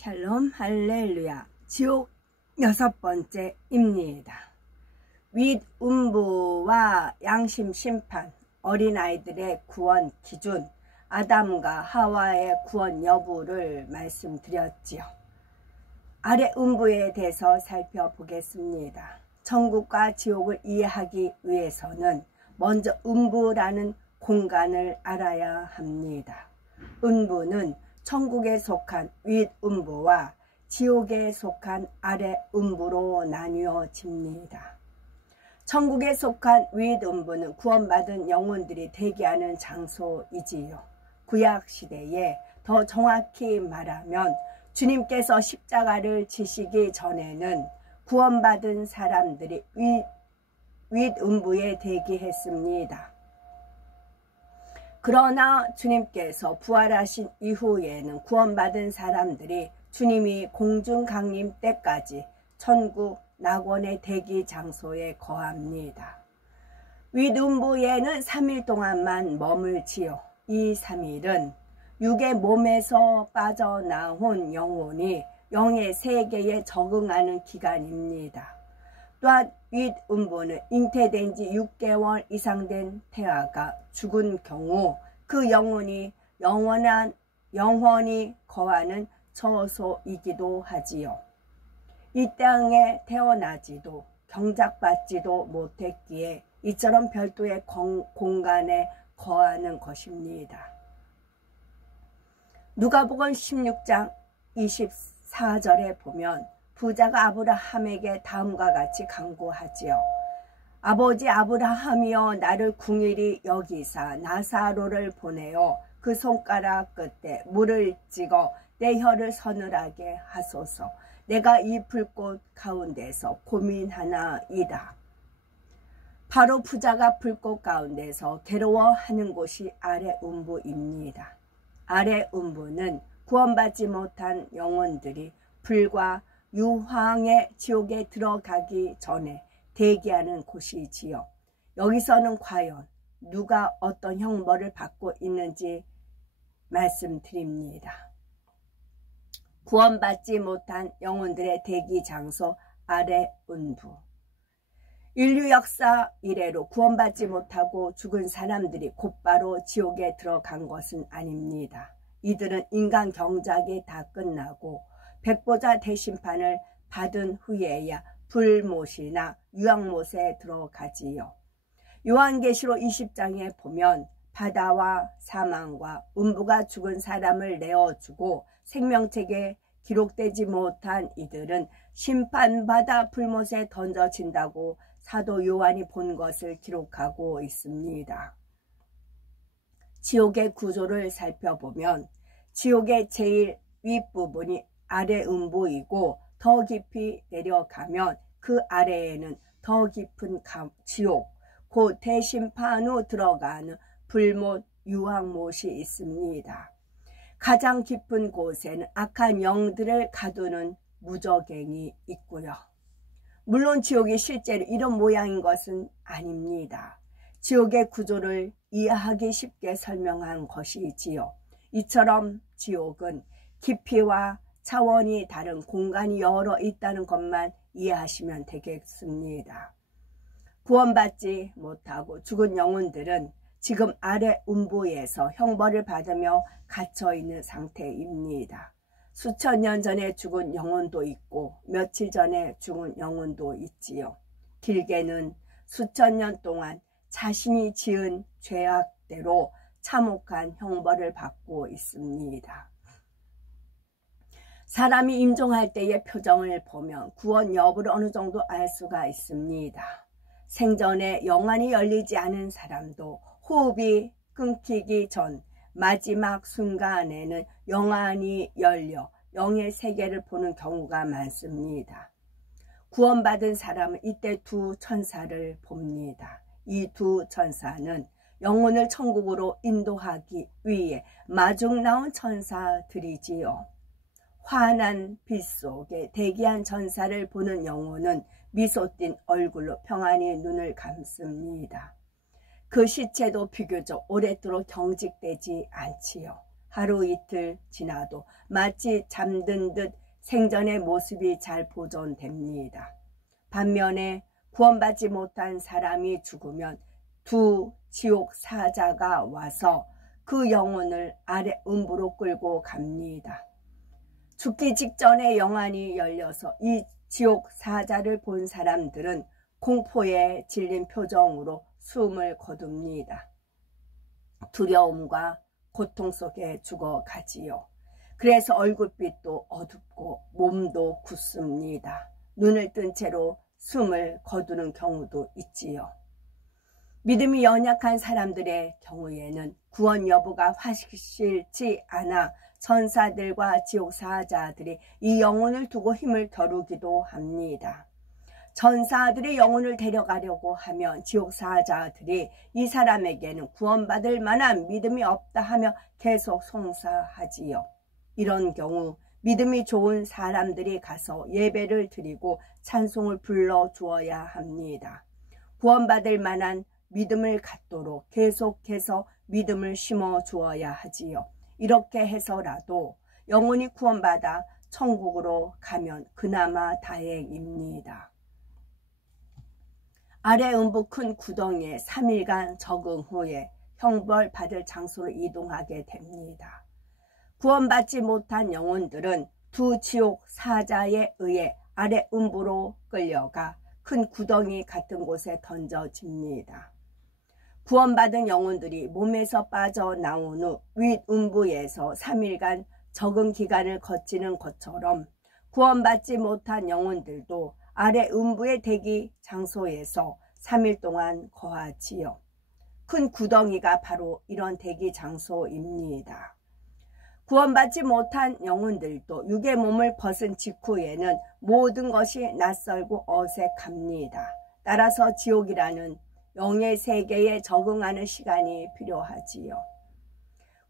샬롬 할렐루야. 지옥 6번째입니다. 윗음부와 양심 심판, 어린아이들의 구원 기준, 아담과 하와의 구원 여부를 말씀드렸지요. 아래 음부에 대해서 살펴보겠습니다. 천국과 지옥을 이해하기 위해서는 먼저 음부라는 공간을 알아야 합니다. 음부는 천국에 속한 윗음부와 지옥에 속한 아래음부로 나뉘어집니다. 천국에 속한 윗음부는 구원받은 영혼들이 대기하는 장소이지요. 구약시대에 더 정확히 말하면 주님께서 십자가를 지시기 전에는 구원받은 사람들이 윗음부에 대기했습니다. 그러나 주님께서 부활하신 이후에는 구원받은 사람들이 주님이 공중 강림 때까지 천국 낙원의 대기 장소에 거합니다. 윗음부에는 3일 동안만 머물지요. 이 3일은 육의 몸에서 빠져나온 영혼이 영의 세계에 적응하는 기간입니다. 또한 윗음부는 잉태된 지 6개월 이상 된 태아가 죽은 경우 그 영혼이 영원히 거하는 처소이기도 하지요. 이 땅에 태어나지도 경작받지도 못했기에 이처럼 별도의 공간에 거하는 것입니다. 누가복음 16장 24절에 보면 부자가 아브라함에게 다음과 같이 간구하지요. 아버지 아브라함이여, 나를 궁일이 여기사 나사로를 보내어 그 손가락 끝에 물을 찍어 내 혀를 서늘하게 하소서. 내가 이 불꽃 가운데서 고민하나이다. 바로 부자가 불꽃 가운데서 괴로워하는 곳이 아래음부입니다. 아래음부는 구원받지 못한 영혼들이 불과 유황의 지옥에 들어가기 전에 대기하는 곳이지요. 여기서는 과연 누가 어떤 형벌을 받고 있는지 말씀드립니다. 구원받지 못한 영혼들의 대기 장소 아래음부. 인류 역사 이래로 구원받지 못하고 죽은 사람들이 곧바로 지옥에 들어간 것은 아닙니다. 이들은 인간 경작이 다 끝나고 백보자 대심판을 받은 후에야 불못이나 유황못에 들어가지요. 요한계시록 20장에 보면 바다와 사망과 음부가 죽은 사람을 내어주고 생명책에 기록되지 못한 이들은 심판받아 불못에 던져진다고 사도 요한이 본 것을 기록하고 있습니다. 지옥의 구조를 살펴보면 지옥의 제일 윗부분이 아래음부이고 더 깊이 내려가면 그 아래에는 더 깊은 지옥, 곧 대심판 후 들어가는 불못, 유황못이 있습니다. 가장 깊은 곳에는 악한 영들을 가두는 무저갱이 있고요. 물론 지옥이 실제로 이런 모양인 것은 아닙니다. 지옥의 구조를 이해하기 쉽게 설명한 것이지요. 이처럼 지옥은 깊이와 차원이 다른 공간이 여러 있다는 것만 이해하시면 되겠습니다. 구원받지 못하고 죽은 영혼들은 지금 아래 음부에서 형벌을 받으며 갇혀있는 상태입니다. 수천 년 전에 죽은 영혼도 있고 며칠 전에 죽은 영혼도 있지요. 길게는 수천 년 동안 자신이 지은 죄악대로 참혹한 형벌을 받고 있습니다. 사람이 임종할 때의 표정을 보면 구원 여부를 어느 정도 알 수가 있습니다. 생전에 영안이 열리지 않은 사람도 호흡이 끊기기 전 마지막 순간에는 영안이 열려 영의 세계를 보는 경우가 많습니다. 구원받은 사람은 이때 두 천사를 봅니다. 이 두 천사는 영혼을 천국으로 인도하기 위해 마중 나온 천사들이지요. 환한 빛 속에 대기한 천사를 보는 영혼은 미소 띤 얼굴로 평안히 눈을 감습니다. 그 시체도 비교적 오랫도록 경직되지 않지요. 하루 이틀 지나도 마치 잠든 듯 생전의 모습이 잘 보존됩니다. 반면에 구원받지 못한 사람이 죽으면 두 지옥 사자가 와서 그 영혼을 아래 음부로 끌고 갑니다. 죽기 직전에 영안이 열려서 이 지옥 사자를 본 사람들은 공포에 질린 표정으로 숨을 거둡니다. 두려움과 고통 속에 죽어가지요. 그래서 얼굴빛도 어둡고 몸도 굳습니다. 눈을 뜬 채로 숨을 거두는 경우도 있지요. 믿음이 연약한 사람들의 경우에는 구원 여부가 확실치 않아 천사들과 지옥 사자들이 이 영혼을 두고 힘을 겨루기도 합니다. 천사들의 영혼을 데려가려고 하면 지옥 사자들이 이 사람에게는 구원받을 만한 믿음이 없다 하며 계속 송사하지요. 이런 경우 믿음이 좋은 사람들이 가서 예배를 드리고 찬송을 불러주어야 합니다. 구원받을 만한 믿음을 갖도록 계속해서 믿음을 심어주어야 하지요. 이렇게 해서라도 영혼이 구원받아 천국으로 가면 그나마 다행입니다. 아래 음부 큰 구덩이에 3일간 적응 후에 형벌 받을 장소로 이동하게 됩니다. 구원받지 못한 영혼들은 두 지옥 사자에 의해 아래 음부로 끌려가 큰 구덩이 같은 곳에 던져집니다. 구원받은 영혼들이 몸에서 빠져나온 후 윗음부에서 3일간 적응 기간을 거치는 것처럼 구원받지 못한 영혼들도 아래 음부의 대기 장소에서 3일 동안 거하지요. 큰 구덩이가 바로 이런 대기 장소입니다. 구원받지 못한 영혼들도 육의 몸을 벗은 직후에는 모든 것이 낯설고 어색합니다. 따라서 지옥이라는 영의 세계에 적응하는 시간이 필요하지요.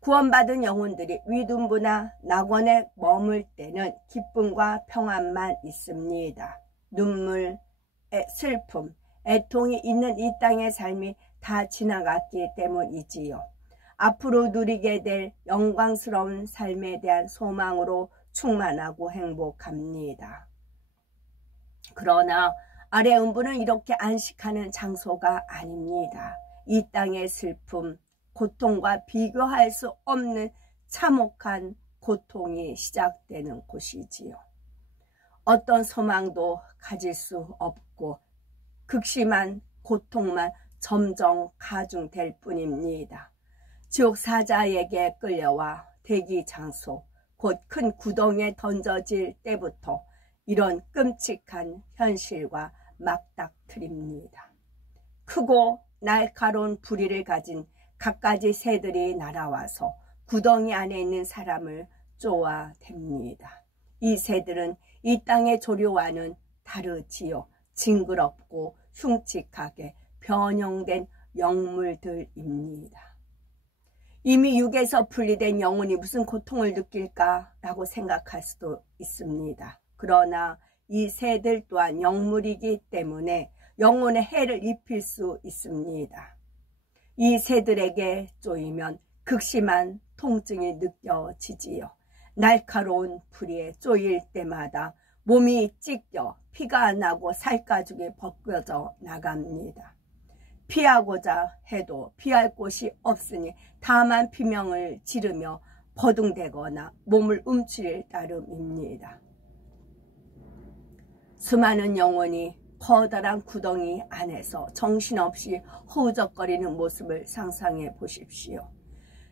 구원받은 영혼들이 윗음부나 낙원에 머물 때는 기쁨과 평안만 있습니다. 눈물, 슬픔, 애통이 있는 이 땅의 삶이 다 지나갔기 때문이지요. 앞으로 누리게 될 영광스러운 삶에 대한 소망으로 충만하고 행복합니다. 그러나 아래 음부는 이렇게 안식하는 장소가 아닙니다. 이 땅의 슬픔, 고통과 비교할 수 없는 참혹한 고통이 시작되는 곳이지요. 어떤 소망도 가질 수 없고 극심한 고통만 점점 가중될 뿐입니다. 지옥 사자에게 끌려와 대기 장소, 곧 큰 구덩이에 던져질 때부터 이런 끔찍한 현실과 맞닥뜨립니다. 크고 날카로운 부리를 가진 갖가지 새들이 날아와서 구덩이 안에 있는 사람을 쪼아댑니다. 이 새들은 이 땅의 조류와는 다르지요. 징그럽고 흉측하게 변형된 영물들입니다. 이미 육에서 분리된 영혼이 무슨 고통을 느낄까라고 생각할 수도 있습니다. 그러나 이 새들 또한 영물이기 때문에 영혼에 해를 입힐 수 있습니다. 이 새들에게 쪼이면 극심한 통증이 느껴지지요. 날카로운 불에 쪼일 때마다 몸이 찢겨 피가 나고 살가죽이 벗겨져 나갑니다. 피하고자 해도 피할 곳이 없으니 다만 비명을 지르며 버둥대거나 몸을 움츠릴 따름입니다. 수많은 영혼이 커다란 구덩이 안에서 정신없이 허우적거리는 모습을 상상해 보십시오.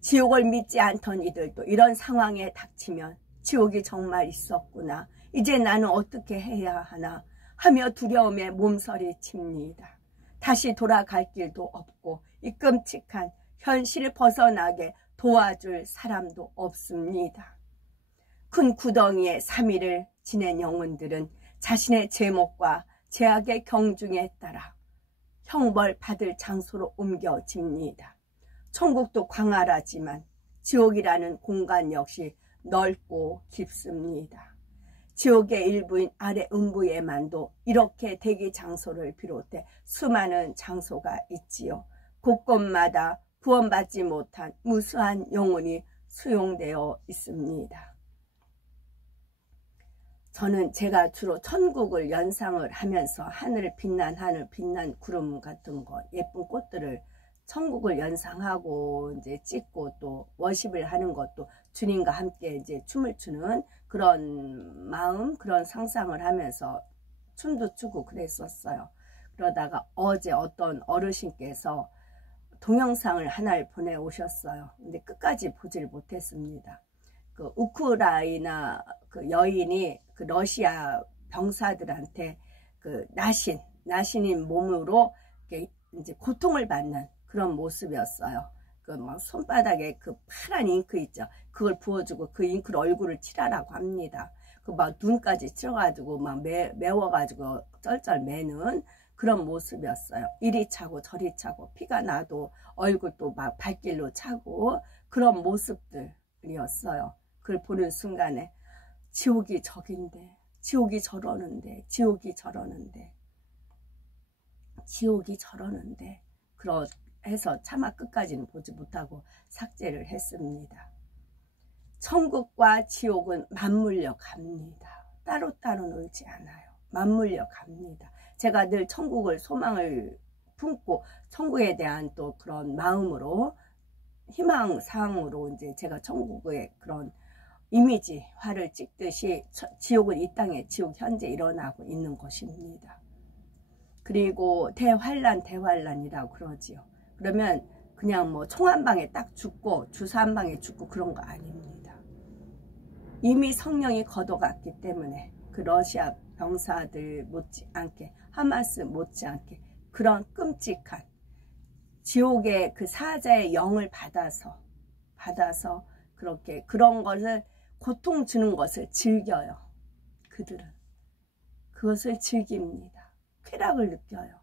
지옥을 믿지 않던 이들도 이런 상황에 닥치면 지옥이 정말 있었구나, 이제 나는 어떻게 해야 하나 하며 두려움에 몸서리 칩니다. 다시 돌아갈 길도 없고 이 끔찍한 현실을 벗어나게 도와줄 사람도 없습니다. 큰 구덩이에 3일을 지낸 영혼들은 자신의 제목과 제약의 경중에 따라 형벌 받을 장소로 옮겨집니다. 천국도 광활하지만 지옥이라는 공간 역시 넓고 깊습니다. 지옥의 일부인 아래 음부에만도 이렇게 대기 장소를 비롯해 수많은 장소가 있지요. 곳곳마다 구원받지 못한 무수한 영혼이 수용되어 있습니다. 저는 제가 주로 천국을 연상을 하면서 하늘 빛난 구름 같은 거, 예쁜 꽃들을 천국을 연상하고 이제 찍고 또 워십을 하는 것도 주님과 함께 이제 춤을 추는 그런 마음, 그런 상상을 하면서 춤도 추고 그랬었어요. 그러다가 어제 어떤 어르신께서 동영상을 하나를 보내오셨어요. 근데 끝까지 보질 못했습니다. 그 우크라이나 그 여인이 그 러시아 병사들한테 그 나신인 몸으로 이제 고통을 받는 그런 모습이었어요. 그 막 손바닥에 그 파란 잉크 있죠. 그걸 부어주고 그 잉크를 얼굴을 칠하라고 합니다. 그 막 눈까지 칠해가지고 막 매워가지고 쩔쩔 매는 그런 모습이었어요. 이리 차고 저리 차고 피가 나도 얼굴도 막 발길로 차고 그런 모습들이었어요. 그걸 보는 순간에 지옥이 저긴데, 지옥이 저러는데, 지옥이 저러는데, 지옥이 저러는데, 해서 차마 끝까지는 보지 못하고 삭제를 했습니다. 천국과 지옥은 맞물려 갑니다. 따로따로 놀지 않아요. 맞물려 갑니다. 제가 늘 천국을 소망을 품고 천국에 대한 또 그런 마음으로 희망사항으로 이제 제가 천국의 그런 이미지화를 찍듯이 지옥은 이 땅에 지옥 현재 일어나고 있는 것입니다. 그리고 대환란이라고 그러지요. 그러면 그냥 뭐 총 한 방에 딱 죽고 주사 한 방에 죽고 그런 거 아닙니다. 이미 성령이 걷어갔기 때문에 그 러시아 병사들 못지않게 하마스 못지않게 그런 끔찍한 지옥의 그 사자의 영을 받아서 그렇게 그런 것을 고통 주는 것을 즐겨요. 그들은 그것을 즐깁니다. 쾌락을 느껴요.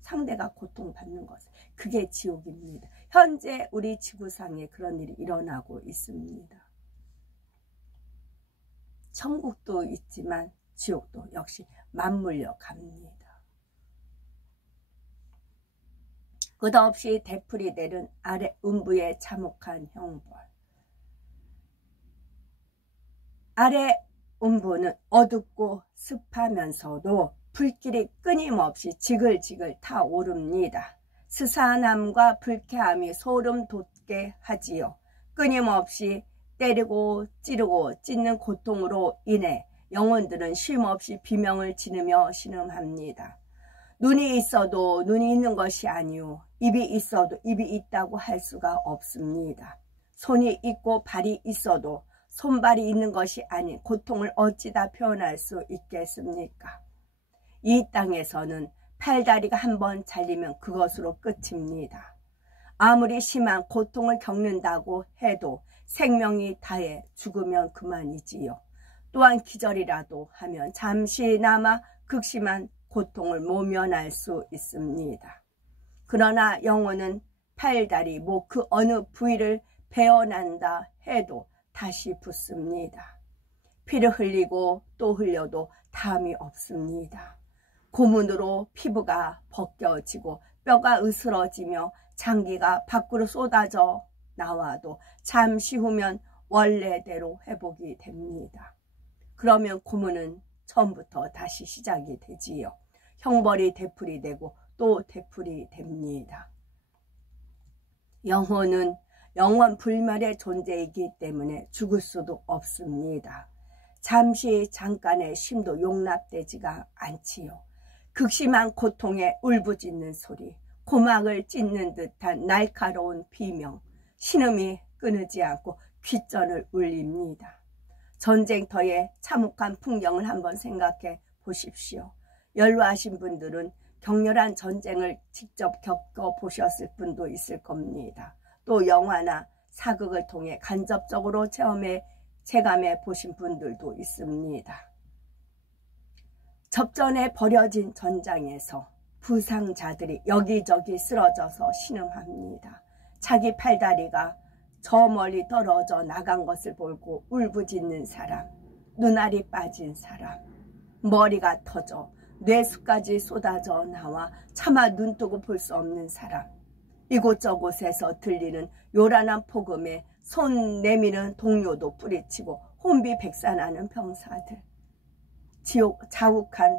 상대가 고통받는 것을. 그게 지옥입니다. 현재 우리 지구상에 그런 일이 일어나고 있습니다. 천국도 있지만 지옥도 역시 맞물려 갑니다. 끝없이 되풀이 내린 아래 음부의 참혹한 형벌. 아래 음부는 어둡고 습하면서도 불길이 끊임없이 지글지글 타오릅니다. 스산함과 불쾌함이 소름 돋게 하지요. 끊임없이 때리고 찌르고 찢는 고통으로 인해 영혼들은 쉼없이 비명을 지르며 신음합니다. 눈이 있어도 눈이 있는 것이 아니오. 입이 있어도 입이 있다고 할 수가 없습니다. 손이 있고 발이 있어도 손발이 있는 것이 아닌 고통을 어찌다 표현할 수 있겠습니까? 이 땅에서는 팔다리가 한번 잘리면 그것으로 끝입니다. 아무리 심한 고통을 겪는다고 해도 생명이 다해 죽으면 그만이지요. 또한 기절이라도 하면 잠시나마 극심한 고통을 모면할 수 있습니다. 그러나 영혼은 팔다리, 목 그 어느 부위를 베어난다 해도 다시 붙습니다. 피를 흘리고 또 흘려도 담이 없습니다. 고문으로 피부가 벗겨지고 뼈가 으스러지며 장기가 밖으로 쏟아져 나와도 잠시 후면 원래대로 회복이 됩니다. 그러면 고문은 처음부터 다시 시작이 되지요. 형벌이 되풀이 되고 또 되풀이 됩니다. 영혼은 영원 불멸의 존재이기 때문에 죽을 수도 없습니다. 잠깐의 쉼도 용납되지가 않지요. 극심한 고통에 울부짖는 소리, 고막을 찢는 듯한 날카로운 비명, 신음이 끊이지 않고 귓전을 울립니다. 전쟁터의 참혹한 풍경을 한번 생각해 보십시오. 연로하신 분들은 격렬한 전쟁을 직접 겪어보셨을 분도 있을 겁니다. 또 영화나 사극을 통해 간접적으로 체감해 보신 분들도 있습니다. 접전에 벌어진 전장에서 부상자들이 여기저기 쓰러져서 신음합니다. 자기 팔다리가 저 멀리 떨어져 나간 것을 보고 울부짖는 사람, 눈알이 빠진 사람, 머리가 터져 뇌수까지 쏟아져 나와 차마 눈뜨고 볼 수 없는 사람, 이곳저곳에서 들리는 요란한 폭음에 손 내미는 동료도 뿌리치고 혼비백산하는 병사들, 지옥 자욱한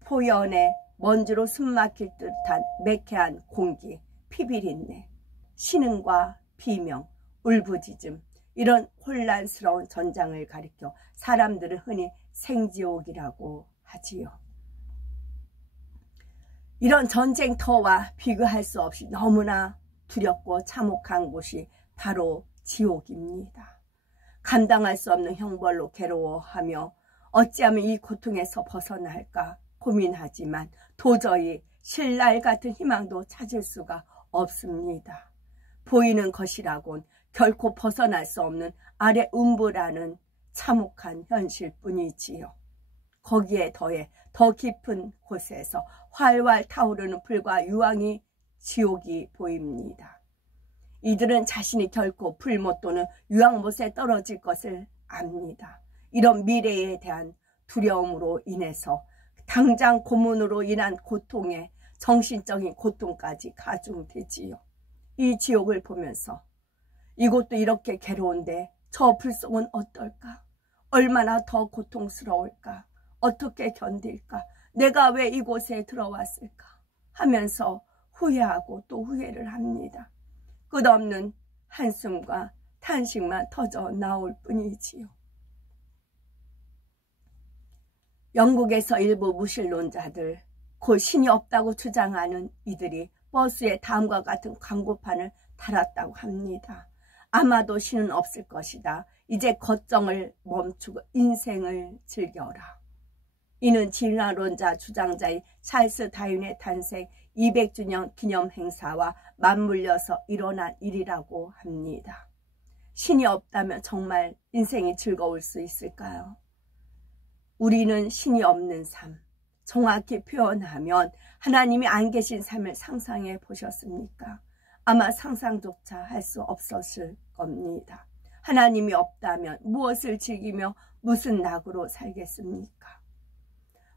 포연에 먼지로 숨막힐 듯한 매캐한 공기, 피비린내, 신음과 비명, 울부짖음, 이런 혼란스러운 전장을 가리켜 사람들은 흔히 생지옥이라고 하지요. 이런 전쟁터와 비교할 수 없이 너무나 두렵고 참혹한 곳이 바로 지옥입니다. 감당할 수 없는 형벌로 괴로워하며 어찌하면 이 고통에서 벗어날까 고민하지만 도저히 신랄 같은 희망도 찾을 수가 없습니다. 보이는 것이라곤 결코 벗어날 수 없는 아래 음부라는 참혹한 현실뿐이지요. 거기에 더해 더 깊은 곳에서 활활 타오르는 불과 유황이 지옥이 보입니다. 이들은 자신이 결코 불못 또는 유황못에 떨어질 것을 압니다. 이런 미래에 대한 두려움으로 인해서 당장 고문으로 인한 고통에 정신적인 고통까지 가중되지요. 이 지옥을 보면서 이곳도 이렇게 괴로운데 저 불속은 어떨까? 얼마나 더 고통스러울까? 어떻게 견딜까? 내가 왜 이곳에 들어왔을까? 하면서 후회하고 또 후회를 합니다. 끝없는 한숨과 탄식만 터져 나올 뿐이지요. 영국에서 일부 무신론자들, 곧 신이 없다고 주장하는 이들이 버스에 다음과 같은 광고판을 달았다고 합니다. 아마도 신은 없을 것이다. 이제 걱정을 멈추고 인생을 즐겨라. 이는 진화론자 주장자인 찰스 다윈의 탄생 200주년 기념 행사와 맞물려서 일어난 일이라고 합니다. 신이 없다면 정말 인생이 즐거울 수 있을까요? 우리는 신이 없는 삶, 정확히 표현하면 하나님이 안 계신 삶을 상상해 보셨습니까? 아마 상상조차 할 수 없었을 겁니다. 하나님이 없다면 무엇을 즐기며 무슨 낙으로 살겠습니까?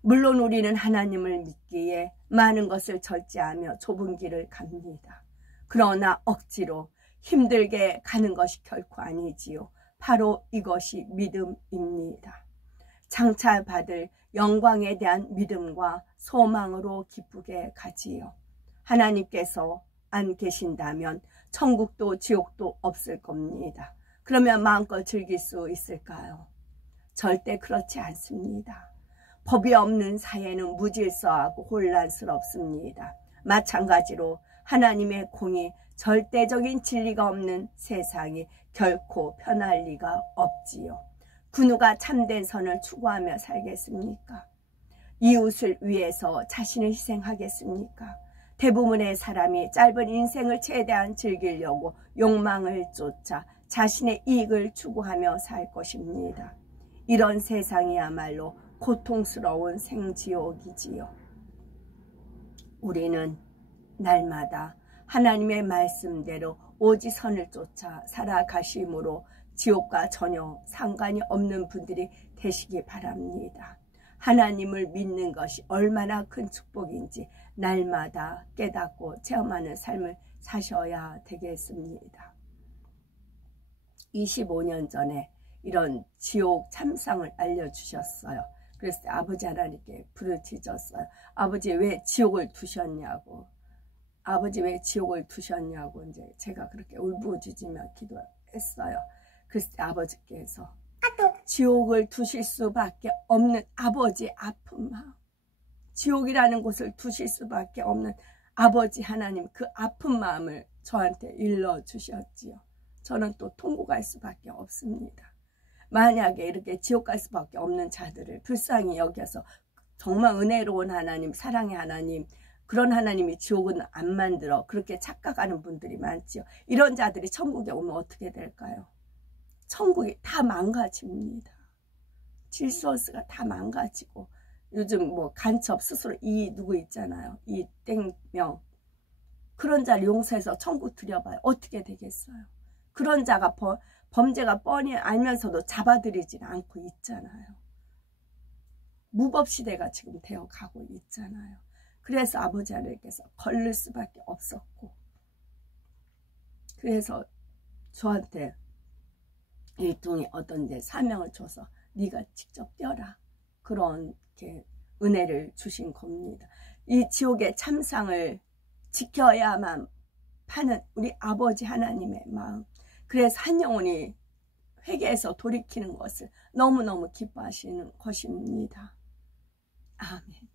물론 우리는 하나님을 믿기에 많은 것을 절제하며 좁은 길을 갑니다. 그러나 억지로 힘들게 가는 것이 결코 아니지요. 바로 이것이 믿음입니다. 장차 받을 영광에 대한 믿음과 소망으로 기쁘게 가지요. 하나님께서 안 계신다면 천국도 지옥도 없을 겁니다. 그러면 마음껏 즐길 수 있을까요? 절대 그렇지 않습니다. 법이 없는 사회는 무질서하고 혼란스럽습니다. 마찬가지로 하나님의 공의, 절대적인 진리가 없는 세상이 결코 편할 리가 없지요. 그 누가 참된 선을 추구하며 살겠습니까? 이웃을 위해서 자신을 희생하겠습니까? 대부분의 사람이 짧은 인생을 최대한 즐기려고 욕망을 쫓아 자신의 이익을 추구하며 살 것입니다. 이런 세상이야말로 고통스러운 생지옥이지요. 우리는 날마다 하나님의 말씀대로 오직 선을 쫓아 살아가심으로 지옥과 전혀 상관이 없는 분들이 되시기 바랍니다. 하나님을 믿는 것이 얼마나 큰 축복인지 날마다 깨닫고 체험하는 삶을 사셔야 되겠습니다. 25년 전에 이런 지옥 참상을 알려주셨어요. 그래서 아버지 하나님께 부르짖었어요. 아버지 왜 지옥을 두셨냐고. 아버지 왜 지옥을 두셨냐고 이제 제가 그렇게 울부짖으며 기도했어요. 그래서 아버지께서 지옥을 두실 수밖에 없는 아버지의 아픈 마음, 지옥이라는 곳을 두실 수밖에 없는 아버지 하나님 그 아픈 마음을 저한테 일러주셨지요. 저는 또 통고 갈 수밖에 없습니다. 만약에 이렇게 지옥 갈 수밖에 없는 자들을 불쌍히 여겨서 정말 은혜로운 하나님, 사랑의 하나님, 그런 하나님이 지옥은 안 만들어 그렇게 착각하는 분들이 많지요. 이런 자들이 천국에 오면 어떻게 될까요? 천국이 다 망가집니다. 질서스가 다 망가지고 요즘 뭐 간첩 스스로 이 누구 있잖아요. 이 땡명 그런 자를 용서해서 천국 들여봐요. 어떻게 되겠어요? 그런 자가 범죄가 뻔히 알면서도 잡아들이지 않고 있잖아요. 무법시대가 지금 되어가고 있잖아요. 그래서 아버지 하나님께서 걸릴 수밖에 없었고 그래서 저한테 일종의 어떤 이제 사명을 줘서 네가 직접 뛰어라, 그런 이렇게 은혜를 주신 겁니다. 이 지옥의 참상을 지켜야만 하는 우리 아버지 하나님의 마음, 그래서 한 영혼이 회개해서 돌이키는 것을 너무너무 기뻐하시는 것입니다. 아멘.